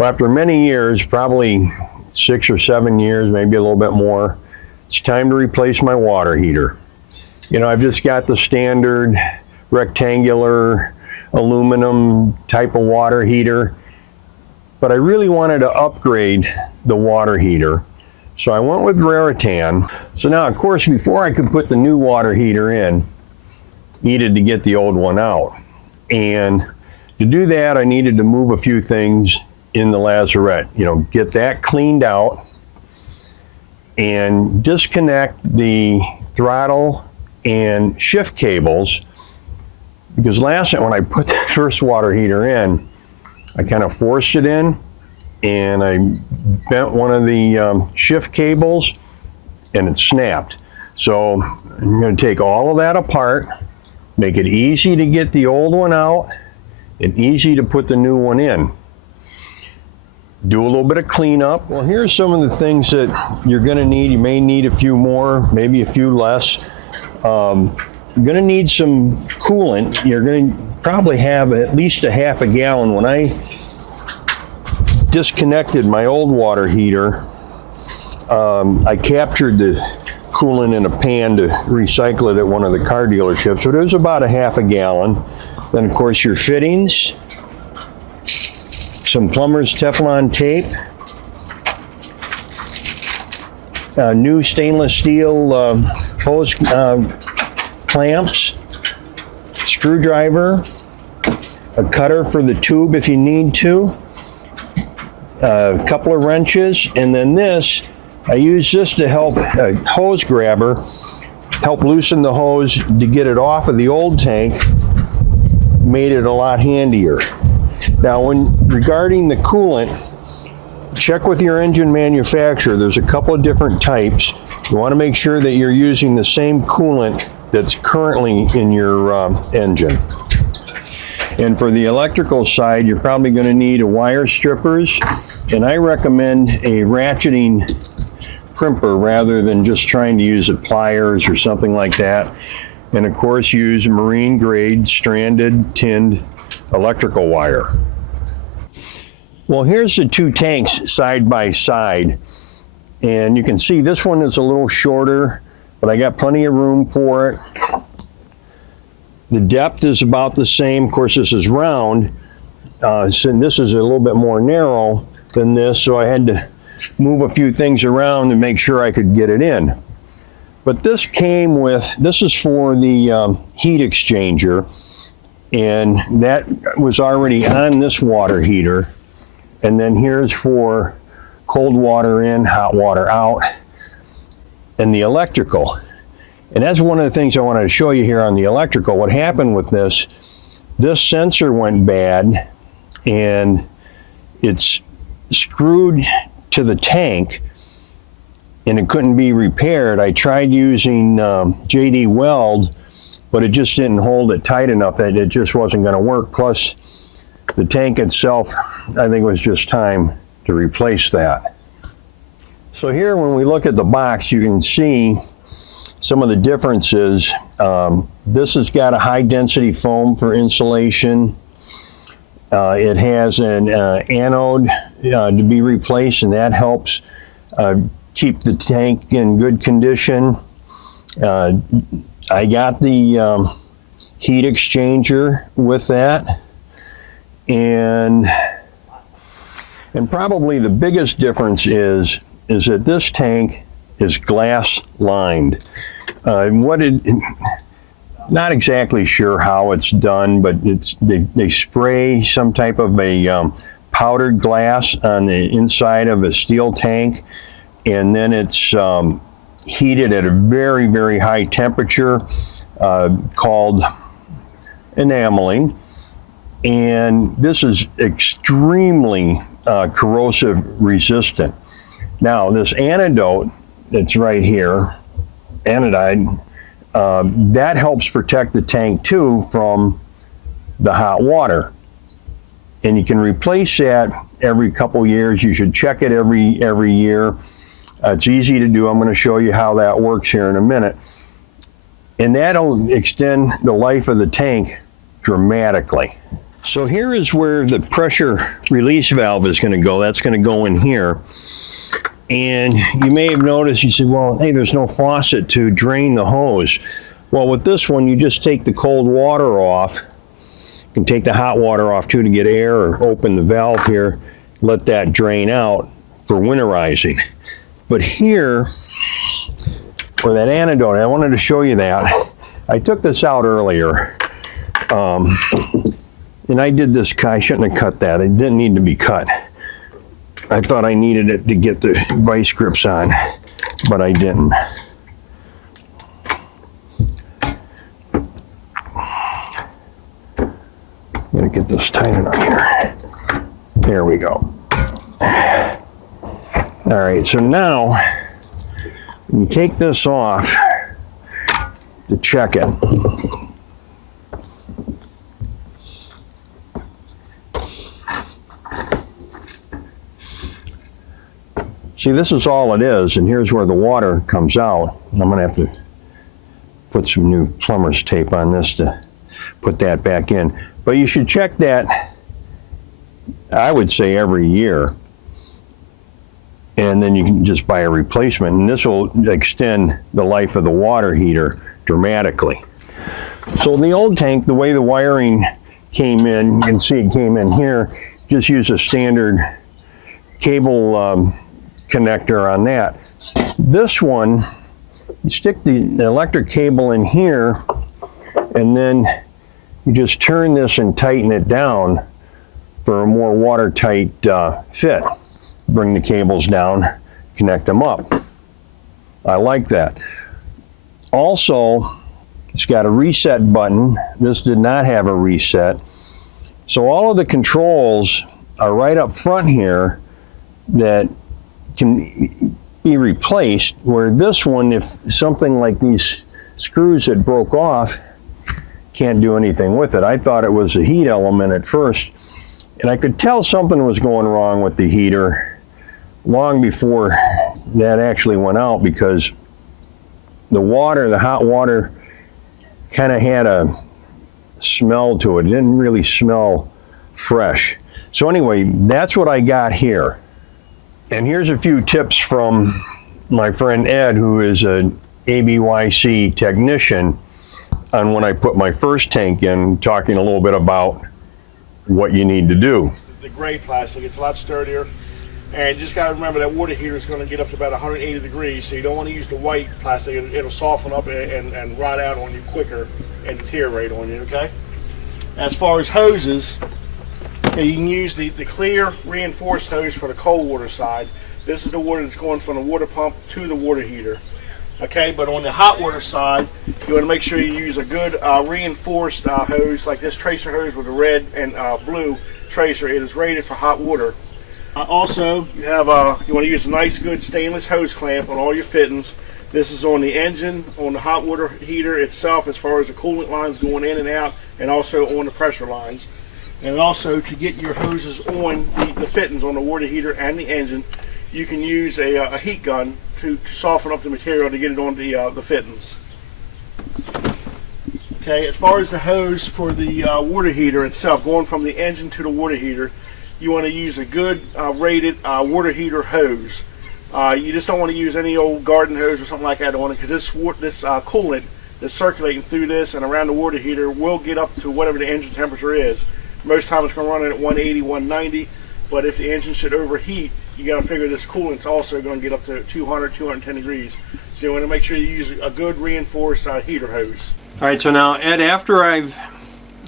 Well, after many years, probably 6 or 7 years, maybe a little bit more, it's time to replace my water heater. You know, I've just got the standard rectangular aluminum type of water heater, but I really wanted to upgrade the water heater. So I went with Raritan. So now, of course, before I could put the new water heater in, needed to get the old one out. And to do that, I needed to move a few things in the lazarette. You know, get that cleaned out and disconnect the throttle and shift cables, because last night when I put the first water heater in, I kind of forced it in and I bent one of the shift cables and it snapped. So I'm going to take all of that apart, make it easy to get the old one out and easy to put the new one in. Do a little bit of cleanup. Well, here's some of the things that you're going to need. You may need a few more, maybe a few less. You're going to need some coolant. You're going to probably have at least a half a gallon. When I disconnected my old water heater, I captured the coolant in a pan to recycle it at one of the car dealerships. So it was about a half a gallon. Then, of course, your fittings, some plumber's Teflon tape, new stainless steel hose clamps, screwdriver, a cutter for the tube if you need to, a couple of wrenches, and then this, I use this to help, a hose grabber, help loosen the hose to get it off of the old tank, made it a lot handier. Now, regarding the coolant, check with your engine manufacturer. There's a couple of different types. You want to make sure that you're using the same coolant that's currently in your engine. And for the electrical side, you're probably going to need a wire strippers, and I recommend a ratcheting crimper rather than just trying to use pliers or something like that. And of course, use marine grade stranded tinned electrical wire. Well, here's the two tanks side by side, and you can see this one is a little shorter, but I got plenty of room for it. The depth is about the same. Of course, this is round, so this is a little bit more narrow than this, so I had to move a few things around to make sure I could get it in. But this came with, this is for the heat exchanger, and that was already on this water heater. And then here's for cold water in, hot water out, and the electrical. And that's one of the things I wanted to show you here on the electrical. What happened with this sensor went bad, and it's screwed to the tank, and it couldn't be repaired. I tried using JD Weld, but it just didn't hold it tight enough that it just wasn't going to work. Plus, the tank itself, I think it was just time to replace that. So here, when we look at the box, you can see some of the differences. This has got a high density foam for insulation. It has an anode to be replaced, and that helps keep the tank in good condition. I got the heat exchanger with that, and probably the biggest difference is that this tank is glass lined. Not exactly sure how it's done, but they spray some type of a powdered glass on the inside of a steel tank, and then it's heated at a very, very high temperature called enameling. And this is extremely corrosive resistant. Now, this antidote that's right here, anodide, that helps protect the tank too from the hot water. And you can replace that every couple years. You should check it every year. It's easy to do. I'm going to show you how that works here in a minute. And that'll extend the life of the tank dramatically. So here is where the pressure release valve is going to go. That's going to go in here. And you may have noticed, you said, well, hey, there's no faucet to drain the hose. Well, with this one, you just take the cold water off. You can take the hot water off too to get air, or open the valve here, let that drain out for winterizing. But here, where that antidote, I wanted to show you that. I took this out earlier. And I did this, I shouldn't have cut that. It didn't need to be cut. I thought I needed it to get the vice grips on, but I didn't. Gotta get this tight enough here. There we go. All right, so now you take this off to check it. See, this is all it is, and here's where the water comes out. I'm gonna have to put some new plumber's tape on this to put that back in. But you should check that, I would say, every year. And then you can just buy a replacement, and this will extend the life of the water heater dramatically. So the old tank, the way the wiring came in, you can see it came in here, just use a standard cable connector on that. This one, you stick the electric cable in here, and then you just turn this and tighten it down for a more watertight fit. Bring the cables down, connect them up. I like that. Also, it's got a reset button. This did not have a reset. So all of the controls are right up front here that can be replaced, where this one, if something like these screws that broke off, can't do anything with it. I thought it was a heat element at first, and I could tell something was going wrong with the heater long before that actually went out, because the water, the hot water, kind of had a smell to it. It didn't really smell fresh. So anyway, that's what I got here. And here's a few tips from my friend Ed, who is an ABYC technician, on when I put my first tank in, talking a little bit about what you need to do. The gray plastic, it's a lot sturdier. And you just got to remember that water heater is going to get up to about 180 degrees, so you don't want to use the white plastic. It'll soften up and rot out on you quicker and deteriorate on you, okay? As far as hoses, you can use the clear reinforced hose for the cold water side. This is the water that's going from the water pump to the water heater. Okay, but on the hot water side, you want to make sure you use a good reinforced hose, like this tracer hose with a red and blue tracer. It is rated for hot water. Also, you want to use a nice good stainless hose clamp on all your fittings. This is on the engine, on the hot water heater itself, as far as the coolant lines going in and out, and also on the pressure lines. And also, to get your hoses on the fittings on the water heater and the engine, you can use a heat gun to soften up the material to get it on the fittings. Okay, as far as the hose for the water heater itself, going from the engine to the water heater, you want to use a good rated water heater hose. You just don't want to use any old garden hose or something like that on it, because this coolant that's circulating through this and around the water heater will get up to whatever the engine temperature is. Most times it's going to run it at 180, 190, but if the engine should overheat, you got to figure this coolant's also going to get up to 200, 210 degrees. So you want to make sure you use a good reinforced heater hose. All right, so now, Ed, after I've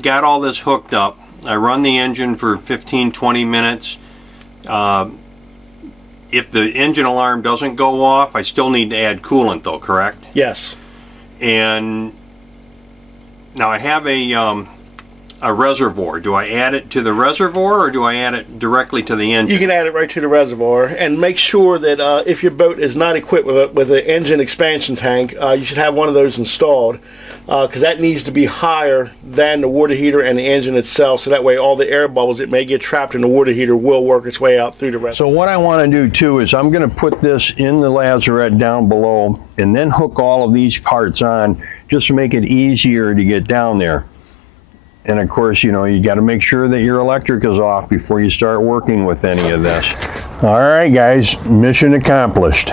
got all this hooked up, I run the engine for 15-20 minutes. If the engine alarm doesn't go off, I still need to add coolant though, correct? Yes. And now I have a reservoir. Do I add it to the reservoir, or do I add it directly to the engine? You can add it right to the reservoir, and make sure that if your boat is not equipped with an engine expansion tank, you should have one of those installed, because that needs to be higher than the water heater and the engine itself, so that way all the air bubbles that may get trapped in the water heater will work its way out through the reservoir. So what I want to do too is I'm going to put this in the lazarette down below, and then hook all of these parts on, just to make it easier to get down there. And of course, you know, you got to make sure that your electric is off before you start working with any of this. All right, guys, mission accomplished.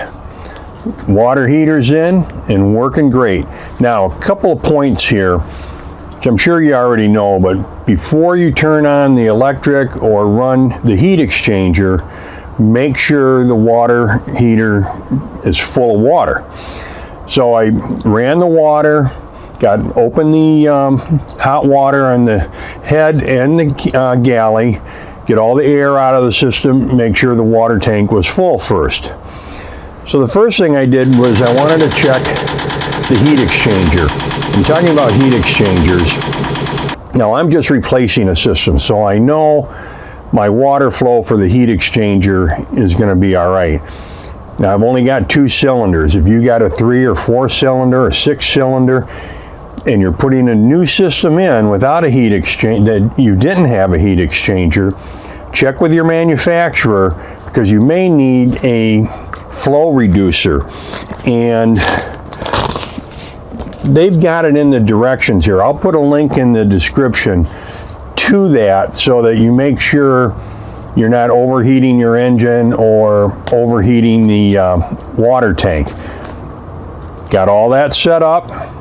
Water heater's in and working great. Now, a couple of points here, which I'm sure you already know, but before you turn on the electric or run the heat exchanger, make sure the water heater is full of water. So I ran the water, opened the hot water on the head and the galley, get all the air out of the system, make sure the water tank was full first. So the first thing I did was I wanted to check the heat exchanger. I'm talking about heat exchangers. Now I'm just replacing a system, so I know my water flow for the heat exchanger is going to be all right. Now I've only got 2 cylinders. If you got a 3 or 4 cylinder or 6 cylinder, and you're putting a new system in without a heat exchanger, that you didn't have a heat exchanger, check with your manufacturer because you may need a flow reducer. And they've got it in the directions here. I'll put a link in the description to that so that you make sure you're not overheating your engine or overheating the water tank. Got all that set up.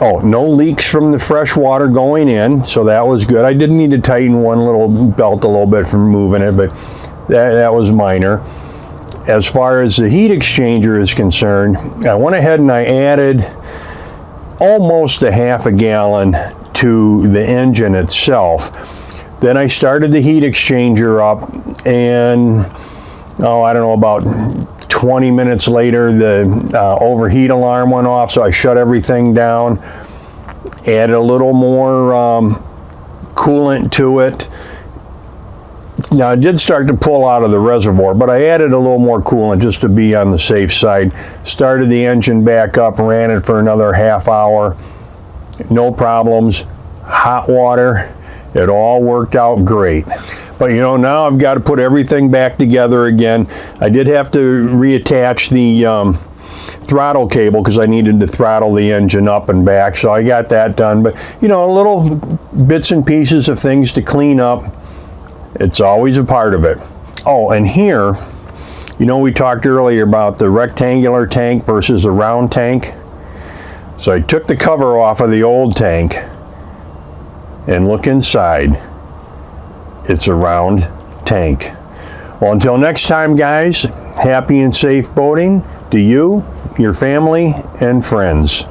Oh, no leaks from the fresh water going in, so that was good. I did need to tighten one little belt a little bit from moving it, but that was minor. As far as the heat exchanger is concerned, I went ahead and I added almost a half a gallon to the engine itself. Then I started the heat exchanger up, and I don't know, about 20 minutes later, the overheat alarm went off, so I shut everything down, added a little more coolant to it. Now, it did start to pull out of the reservoir, but I added a little more coolant just to be on the safe side. Started the engine back up, ran it for another half hour. No problems. Hot water. It all worked out great. But you know, now I've got to put everything back together again. I did have to reattach the throttle cable because I needed to throttle the engine up and back, so I got that done. But you know, little bits and pieces of things to clean up, it's always a part of it. Oh, and here, you know, we talked earlier about the rectangular tank versus the round tank. So I took the cover off of the old tank and look inside. It's a round tank. Well, until next time, guys, happy and safe boating to you, your family, and friends.